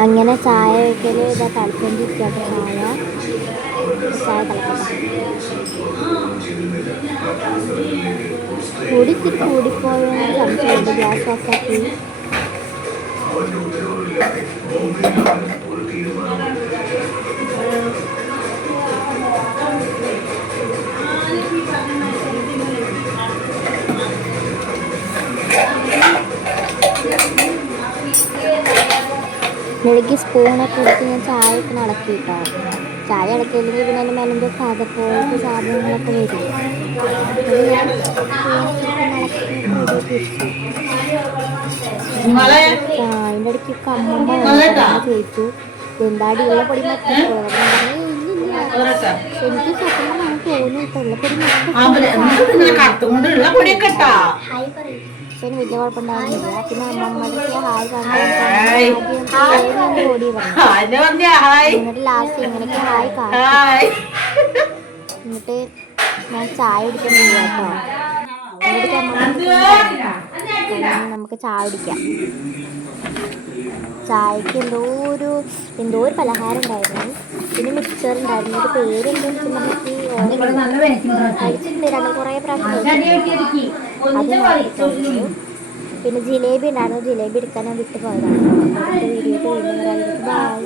അങ്ങനെ ചായ വയ്ക്കൽ ഇതാ തിളച്ചുകൊണ്ടിരിക്കുകയാണ്. ചായ തിളക്കട്ടെ. കൂടിപ്പോയെന്ന് സംശയമുണ്ട്. ഗ്യാസ് ഓഫാക്കി. ഇടയ്ക്ക് സ്പൂണൊക്കെ എടുത്ത് ഞാൻ ചായ ഒക്കെ ഇളക്കിയിട്ടോ. ചായ ഇളക്കിയില്ലെങ്കിൽ പിന്നെ അതിൻ്റെ മേലെന്തോ പോലത്തെ സാധനങ്ങളൊക്കെ വരും. അത് ഞാൻ അതിൻ്റെ ഇടയ്ക്ക് അമ്മമ്മ ചോദിച്ചു എന്താടി ഉള്ളപ്പൊടി മൊത്തം. എനിക്ക് സത്യം പറഞ്ഞാൽ തോന്നിയിട്ട് ഉള്ളപ്പൊടി പക്ഷെ വലിയ കുഴപ്പമുണ്ടായിരുന്നില്ല. പിന്നെ അമ്മമ്മക്ക് ഹായ് പറഞ്ഞു ഓടി പറഞ്ഞു. എന്നിട്ട് ലാസ്റ്റ് ഇങ്ങനെയൊക്കെ ഹായ് കാണിച്ചു. എന്നിട്ട് ഞാൻ ചായ കുടിക്കാൻ പോവാ കേട്ടോ. എന്നിട്ട് നമുക്ക് ചായ കുടിക്കാം. ചായക്ക് എന്തോ ഒരു പലഹാരം ഉണ്ടായിരുന്നു. പിന്നെ മിക്സ്ചർ ഉണ്ടായിരുന്നു. ഒരു പേരെന്തെന്ന് നമുക്ക് കഴിച്ചിട്ടുണ്ട്. കുറേ പ്രാവശ്യം അത് കഴിച്ചു. പിന്നെ ജിലേബി ഉണ്ടായിരുന്നു. ജിലേബി എടുക്കാൻ ഞാൻ വിട്ടു പോയതാണ്. അടുത്ത വീഡിയോ വീണ്ടും വരാൻ. ബൈ.